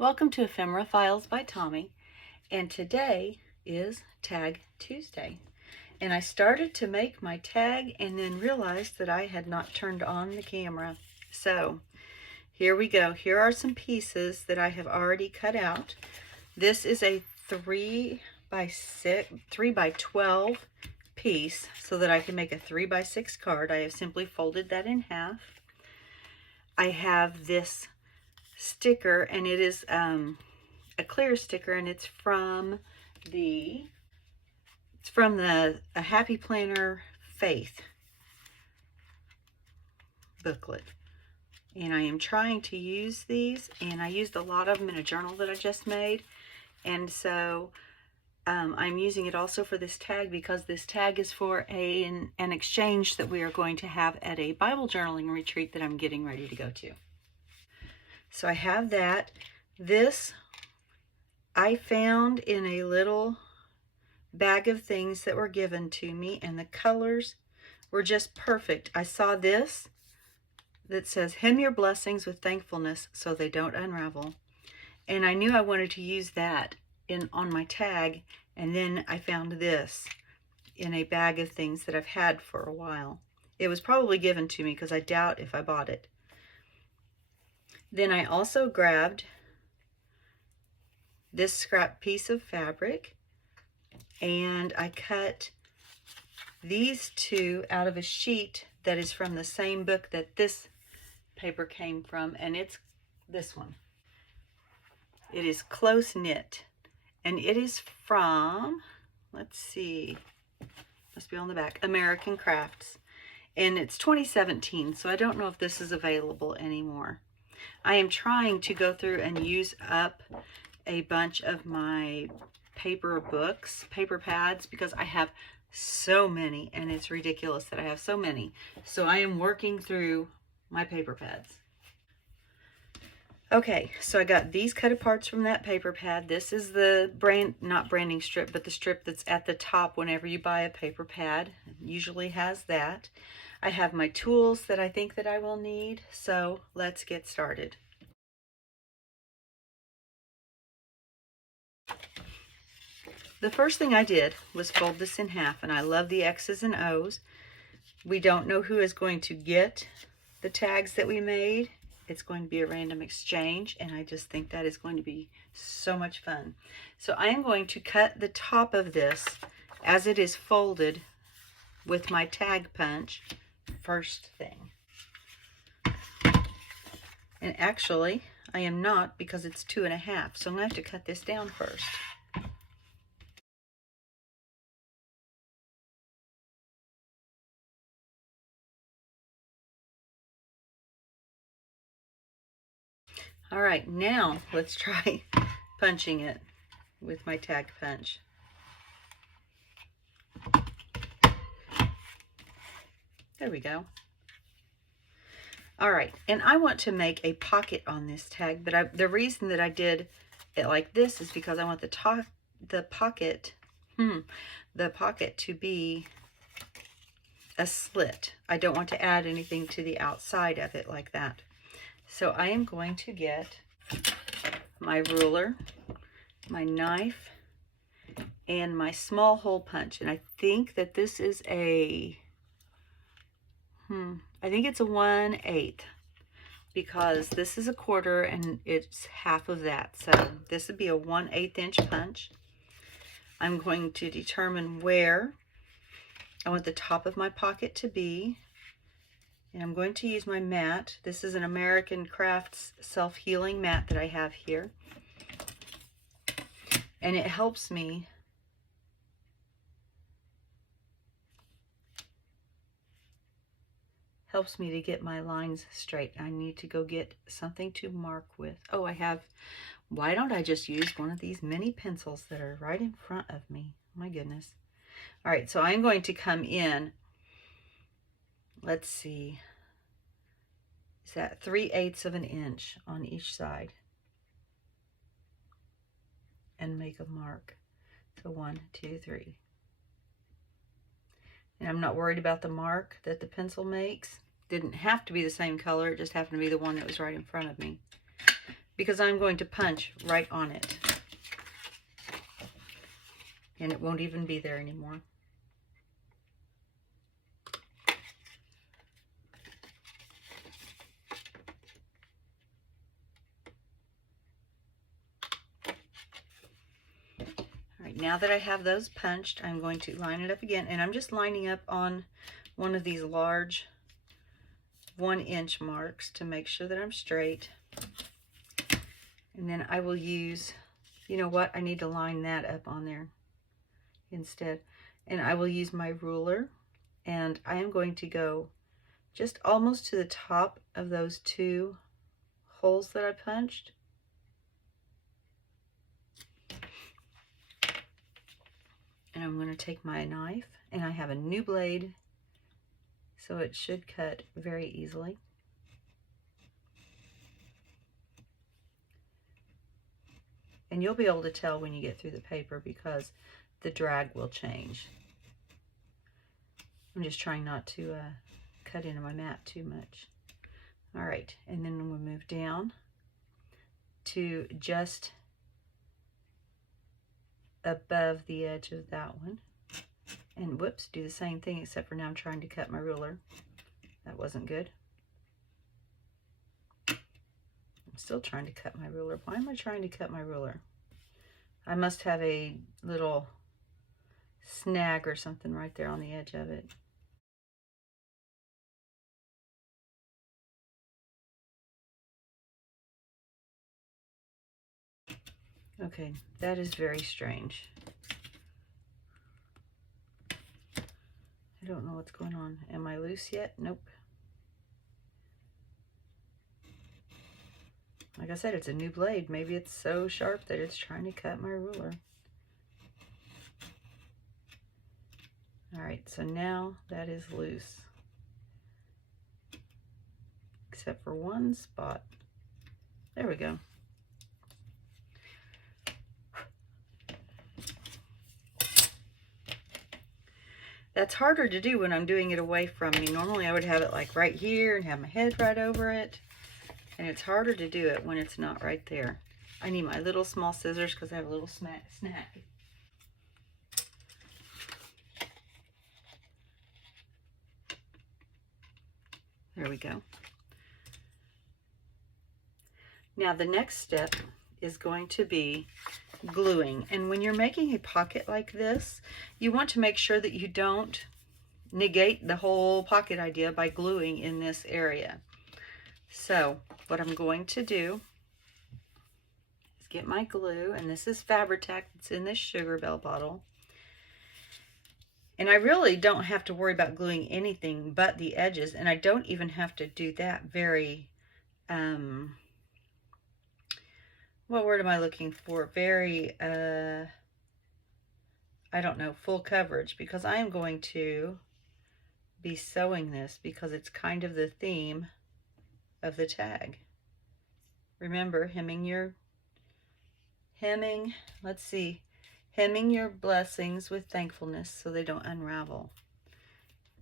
Welcome to Ephemera Files by Tommy, and today is Tag Tuesday. And I started to make my tag and then realized that I had not turned on the camera. So here we go. Here are some pieces that I have already cut out. This is a 3 by 12 piece so that I can make a 3 by 6 card. I have simply folded that in half. I have this sticker, and it is a clear sticker, and it's from the A Happy Planner Faith booklet. And I am trying to use these, and I used a lot of them in a journal that I just made, and so I'm using it also for this tag because this tag is for an exchange that we are going to have at a Bible journaling retreat that I'm getting ready to go to. So I have that. This I found in a little bag of things that were given to me, and the colors were just perfect. I saw this that says, "Hem your blessings with thankfulness so they don't unravel." And I knew I wanted to use that on my tag, and then I found this in a bag of things that I've had for a while. It was probably given to me because I doubt if I bought it. Then I also grabbed this scrap piece of fabric, and I cut these two out of a sheet that is from the same book that this paper came from, and it's this one. It is Close Knit, and it is from, let's see, must be on the back, American Crafts, and it's 2017, so I don't know if this is available anymore. I am trying to go through and use up a bunch of my paper pads, because I have so many, and it's ridiculous that I have so many. So I am working through my paper pads. Okay, so I got these cut aparts from that paper pad. This is the not branding strip, but the strip that's at the top whenever you buy a paper pad. It usually has that. I have my tools that I think that I will need, so let's get started. The first thing I did was fold this in half, and I love the X's and O's. We don't know who is going to get the tags that we made. It's going to be a random exchange, and I just think that is going to be so much fun. So I am going to cut the top of this as it is folded with my tag punch first thing. And actually, I am not, because it's 2.5, so I'm going to have to cut this down first. All right, now let's try punching it with my tag punch. There we go. All right, and I want to make a pocket on this tag, but the reason that I did it like this is because I want the pocket to be a slit. I don't want to add anything to the outside of it like that. So I am going to get my ruler, my knife, and my small hole punch. And I think that this is I think it's a 1/8, because this is a quarter and it's half of that. So this would be a 1/8 inch punch. I'm going to determine where I want the top of my pocket to be. And I'm going to use my mat. This is an American Crafts self-healing mat that I have here. And it helps me to get my lines straight. I need to go get something to mark with. Oh, why don't I just use one of these mini pencils that are right in front of me? My goodness. All right, so I'm going to come in, let's see, is that 3/8 of an inch on each side, and make a mark. So 1, 2, 3. And I'm not worried about the mark that the pencil makes. Didn't have to be the same color, it just happened to be the one that was right in front of me. because I'm going to punch right on it. And it won't even be there anymore. All right, now that I have those punched, I'm going to line it up again, and I'm just lining up on one of these large 1-inch marks to make sure that I'm straight. And then I will use, you know what, I need to line that up on there instead. And I will use my ruler, and I am going to go just almost to the top of those 2 holes that I punched. And I'm going to take my knife, and I have a new blade, so it should cut very easily. And you'll be able to tell when you get through the paper because the drag will change. I'm just trying not to cut into my mat too much. All right, and then we'll move down to just above the edge of that one. And whoops, do the same thing, except for now I'm trying to cut my ruler. That wasn't good. I'm still trying to cut my ruler. Why am I trying to cut my ruler? I must have a little snag or something right there on the edge of it. Okay, that is very strange. I don't know what's going on. Am I loose yet? Nope. Like I said, it's a new blade. Maybe it's so sharp that it's trying to cut my ruler. All right, so now that is loose. Except for one spot. There we go. That's harder to do when I'm doing it away from me. Normally I would have it like right here and have my head right over it. And it's harder to do it when it's not right there. I need my little small scissors because I have a little snack. There we go. Now the next step is going to be gluing. And when you're making a pocket like this, you want to make sure that you don't negate the whole pocket idea by gluing in this area. So what I'm going to do is get my glue, and this is Fabri-Tac that's in this Sugar Belle bottle. And I really don't have to worry about gluing anything but the edges, and I don't even have to do that very, what word am I looking for? Very, I don't know, full coverage, because I am going to be sewing this because it's kind of the theme of the tag. Remember, hemming your blessings with thankfulness so they don't unravel.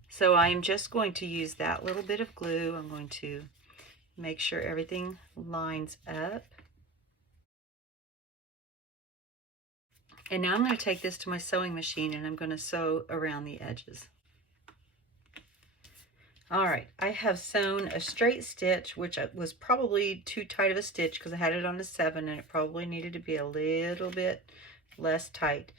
So I'm just going to use that little bit of glue. I'm going to make sure everything lines up. And now I'm going to take this to my sewing machine and I'm going to sew around the edges. All right, I have sewn a straight stitch, which was probably too tight of a stitch because I had it on a 7 and it probably needed to be a little bit less tight.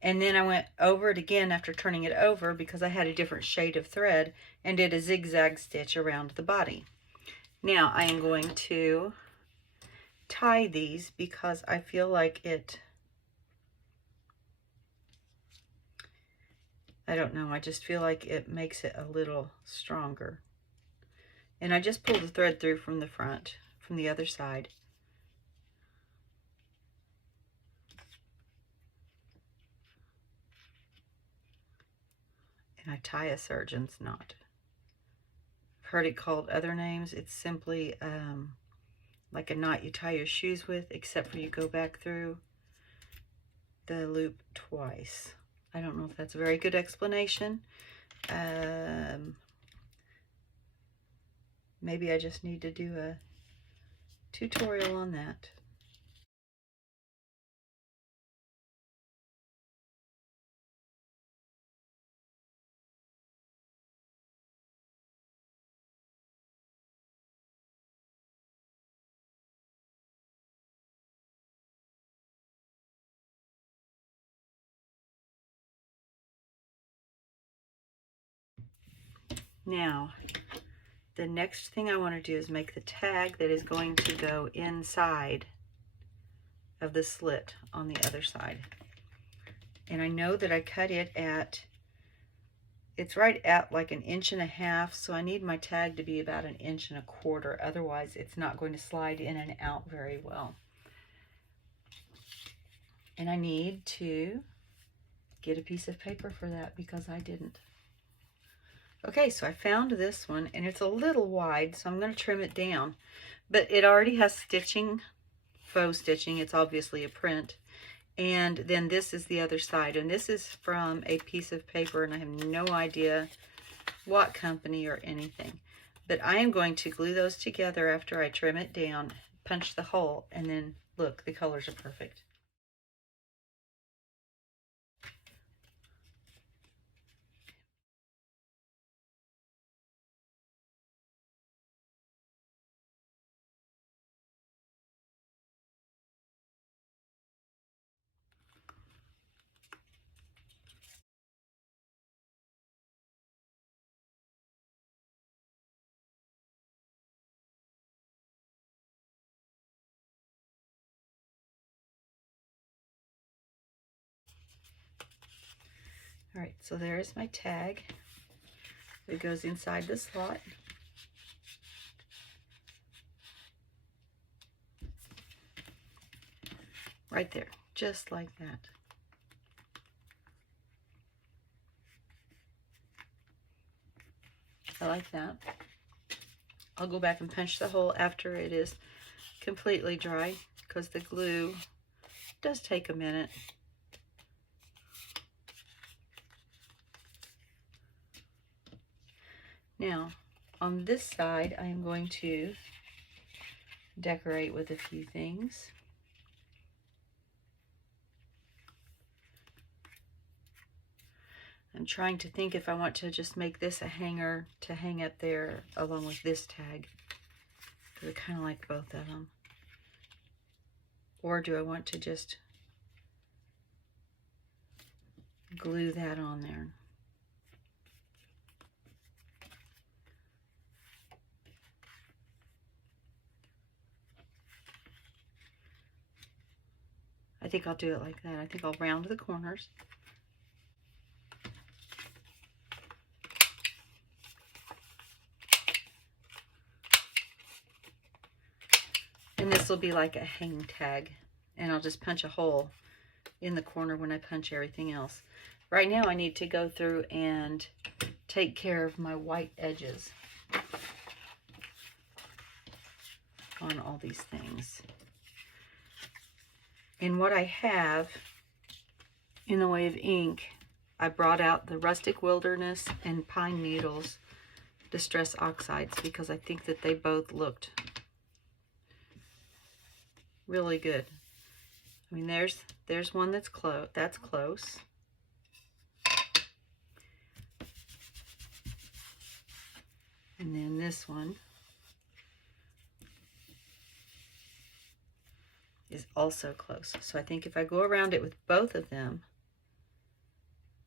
And then I went over it again after turning it over because I had a different shade of thread and did a zigzag stitch around the body. Now I am going to tie these because I feel like I don't know, I just feel like it makes it a little stronger. And I just pulled the thread through from the front, from the other side. And I tie a surgeon's knot. I've heard it called other names. It's simply like a knot you tie your shoes with, except for you go back through the loop twice. I don't know if that's a very good explanation. Maybe I just need to do tutorial on that. Now, the next thing I want to do is make the tag that is going to go inside of the slit on the other side. And I know that I cut it at, it's right at like 1.5 inches, so I need my tag to be about 1.25 inches, otherwise it's not going to slide in and out very well. And I need to get a piece of paper for that because I didn't. Okay, so I found this one, and it's a little wide, so I'm going to trim it down. But it already has stitching, faux stitching. It's obviously a print. And then this is the other side, and this is from a piece of paper, and I have no idea what company or anything. But I am going to glue those together after I trim it down, punch the hole, and then look, the colors are perfect. All right, so there's my tag. It goes inside the slot. Right there, just like that. I like that. I'll go back and punch the hole after it is completely dry because the glue does take a minute. Now, on this side, I am going to decorate with a few things. I'm trying to think if I want to just make this a hanger to hang up there along with this tag, because I kind of like both of them. Or do I want to just glue that on there? I think I'll do it like that. I think I'll round the corners. And this will be like a hang tag. And I'll just punch a hole in the corner when I punch everything else. Right now I need to go through and take care of my white edges on all these things. And what I have in the way of ink, I brought out the Rustic Wilderness and Pine Needles Distress Oxides because I think that they both looked really good. I mean, there's one that's close. That's close. And then this one is also close. So I think if I go around it with both of them,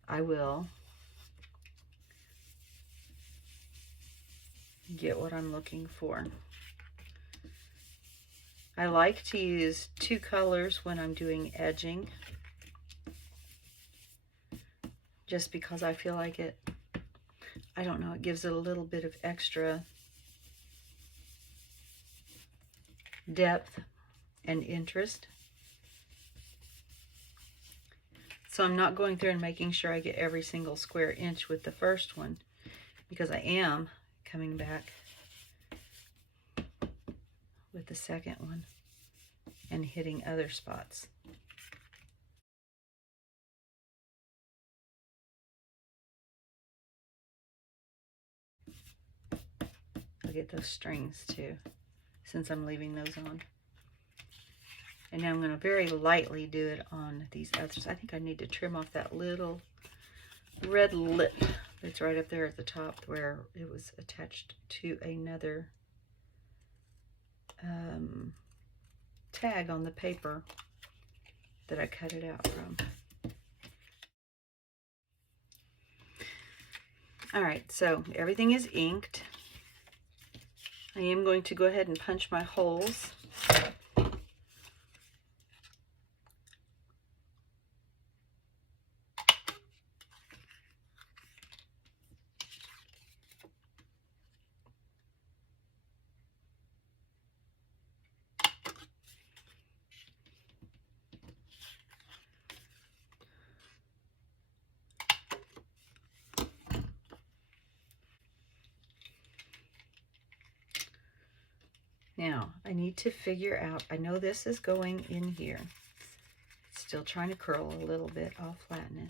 I will get what I'm looking for. I like to use 2 colors when I'm doing edging, just because I feel like it, I don't know, it gives it a little bit of extra depth and interest. So I'm not going through and making sure I get every single square inch with the first one, because I am coming back with the second one and hitting other spots. I'll get those strings too. since I'm leaving those on. And now I'm going to very lightly do it on these others. I think I need to trim off that little red lip that's right up there at the top where it was attached to another tag on the paper that I cut it out from. Alright, so everything is inked. I am going to go ahead and punch my holes. Now, I need to figure out, I know this is going in here. It's still trying to curl a little bit. I'll flatten it.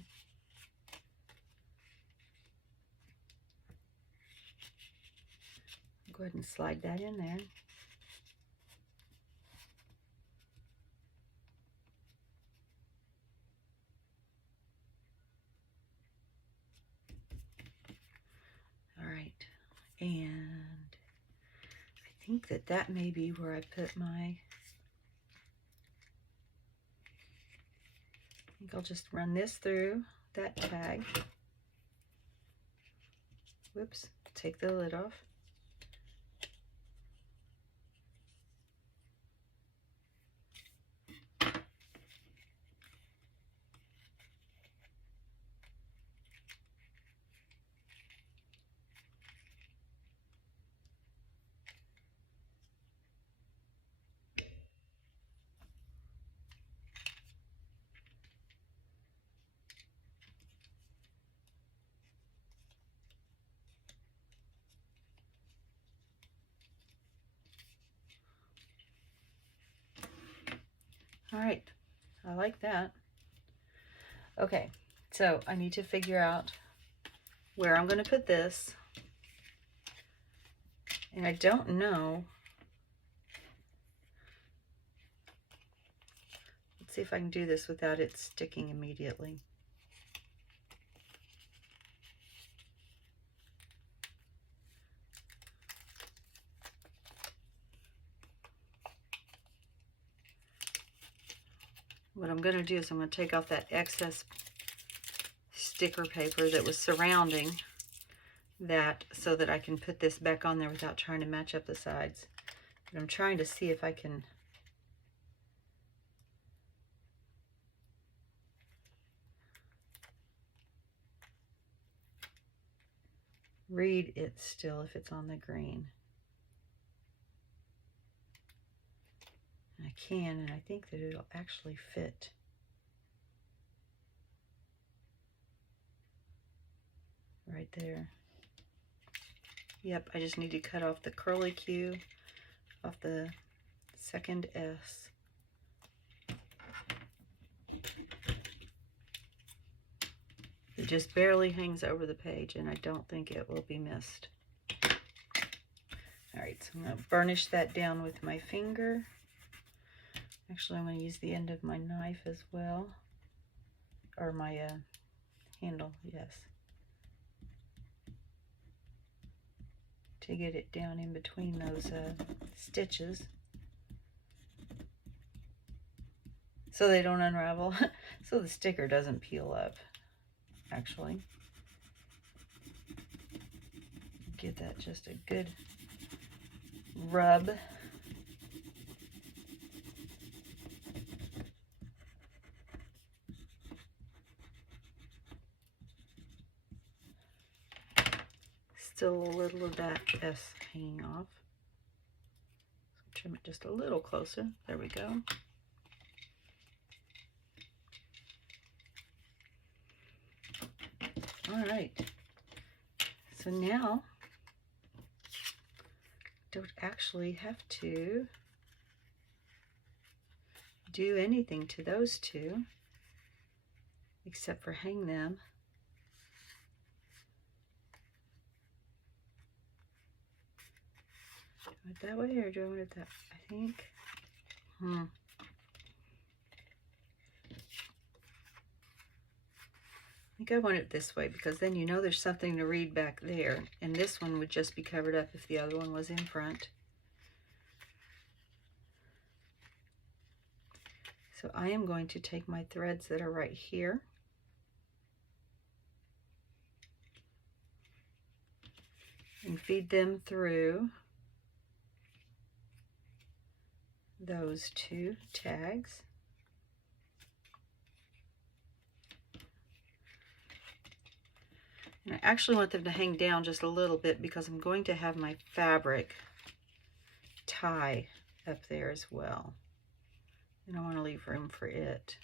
Go ahead and slide that in there. All right, and I think that may be where I put my, I think I'll just run this through that tag. Whoops, take the lid off. All right, I like that. Okay, so I need to figure out where I'm going to put this. And I don't know. Let's see if I can do this without it sticking immediately. What I'm going to do is I'm going to take off that excess sticker paper that was surrounding that so that I can put this back on there without trying to match up the sides. But I'm trying to see if I can read it still if it's on the green. I can, and I think that it'll actually fit. Right there. Yep, I just need to cut off the curly Q off the second S. It just barely hangs over the page, and I don't think it will be missed. All right, so I'm going to burnish that down with my finger. Actually, I'm going to use the end of my knife as well, or my handle, yes, to get it down in between those stitches so they don't unravel, so the sticker doesn't peel up, actually. Give that just a good rub. Still a little of that S hanging off. So trim it just a little closer. There we go. All right. So now, don't actually have to do anything to those two except for hang them. it that way or do I want it that? I think. I think I want it this way because then you know there's something to read back there, and this one would just be covered up if the other one was in front. So I am going to take my threads that are right here and feed them through those two tags. And I actually want them to hang down just a little bit because I'm going to have my fabric tie up there as well. And I want to leave room for it.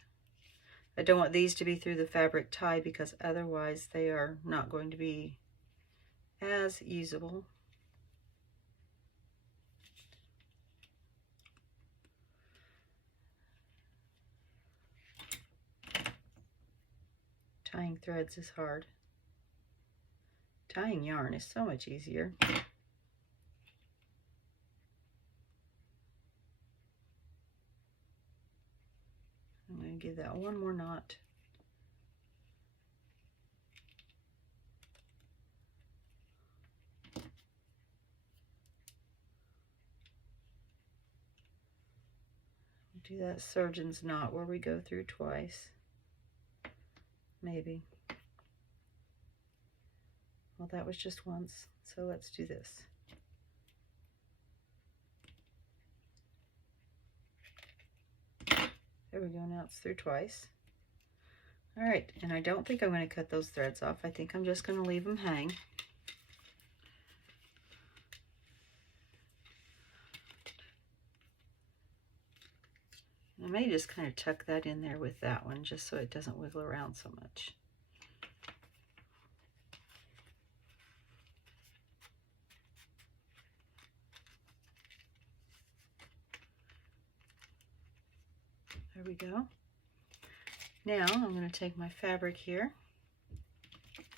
I don't want these to be through the fabric tie because otherwise they are not going to be as usable. Tying threads is hard. Tying yarn is so much easier. I'm going to give that one more knot. Do that surgeon's knot where we go through twice. Maybe. Well, that was just once, so let's do this. There we go, now it's through twice. All right, and I don't think I'm going to cut those threads off. I think I'm just going to leave them hang. I may just kind of tuck that in there with that one just so it doesn't wiggle around so much. There we go. Now I'm going to take my fabric here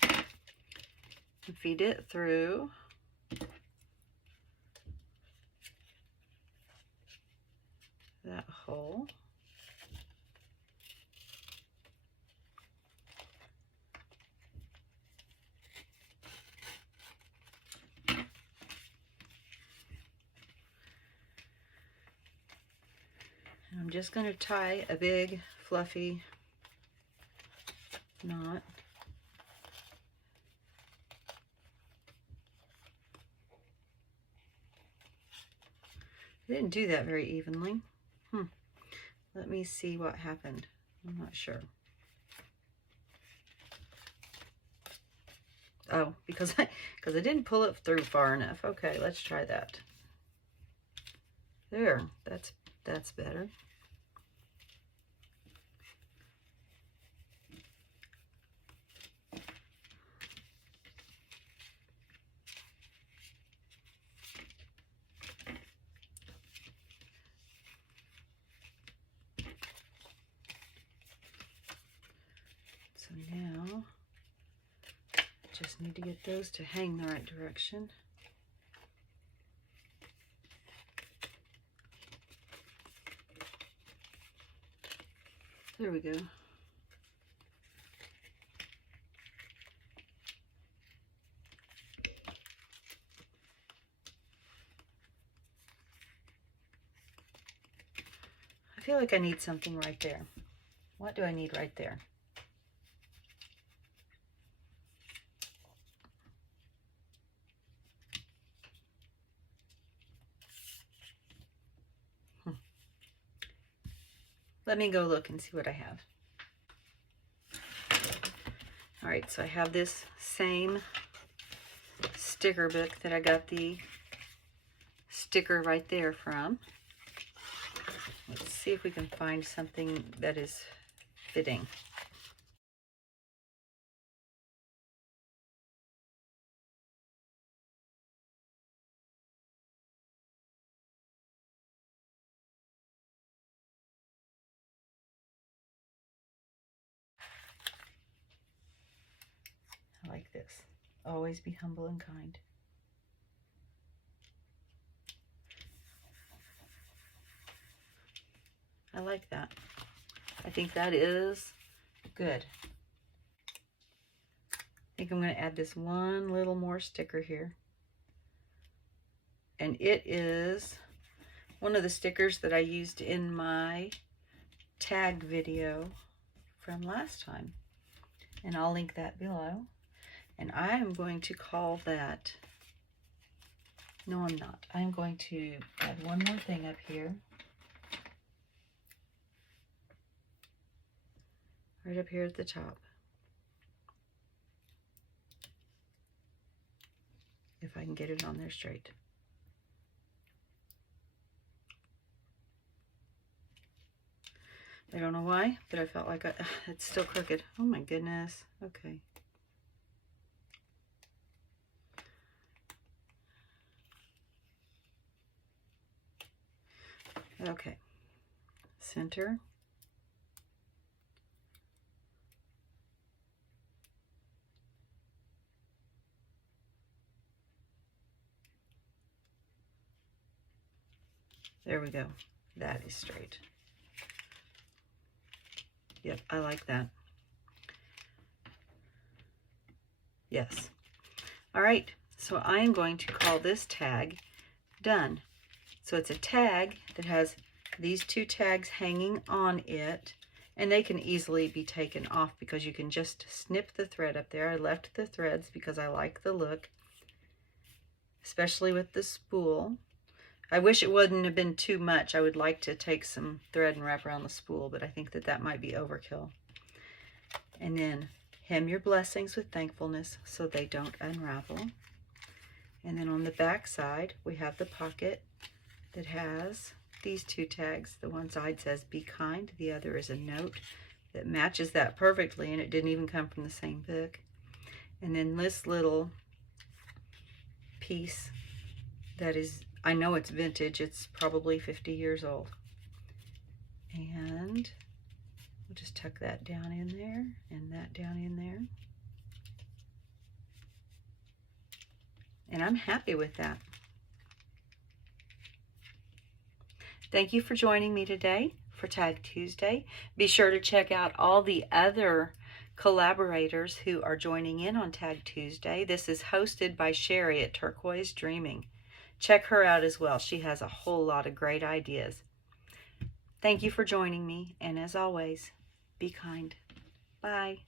and feed it through that hole. And I'm just going to tie a big fluffy knot. I didn't do that very evenly. Let me see what happened. I'm not sure. Oh, because I didn't pull it through far enough. Okay, let's try that. There, that's better. So now, just need to get those to hang the right direction. There we go. I feel like I need something right there. What do I need right there? Let me go look and see what I have. All right, so I have this same sticker book that I got the sticker right there from. Let's see if we can find something that is fitting. I like this. Always be humble and kind. I like that. I think that is good. I think I'm going to add this one little more sticker here. And it is one of the stickers that I used in my tag video from last time. And I'll link that below. And I am going to call that, no I'm not. I'm going to add one more thing up here. Right up here at the top. If I can get it on there straight. I don't know why, but I felt like it's still crooked. Oh my goodness. Okay. Okay. Center. There we go. That is straight. Yep, I like that. Yes. All right, so I am going to call this tag done. So it's a tag that has these two tags hanging on it, and they can easily be taken off because you can just snip the thread up there. I left the threads because I like the look, especially with the spool. I wish it wouldn't have been too much. I would like to take some thread and wrap around the spool, but I think that that might be overkill. And then hem your blessings with thankfulness so they don't unravel. And then on the back side, we have the pocket that has these two tags. The one side says be kind, the other is a note that matches that perfectly, and it didn't even come from the same book. And then this little piece that is, I know it's vintage, it's probably 50 years old. And we'll just tuck that down in there and that down in there. And I'm happy with that. Thank you for joining me today for Tag Tuesday. Be sure to check out all the other collaborators who are joining in on Tag Tuesday. This is hosted by Sherry at Turquoise Dreaming. Check her out as well. She has a whole lot of great ideas. Thank you for joining me, and as always, be kind. Bye.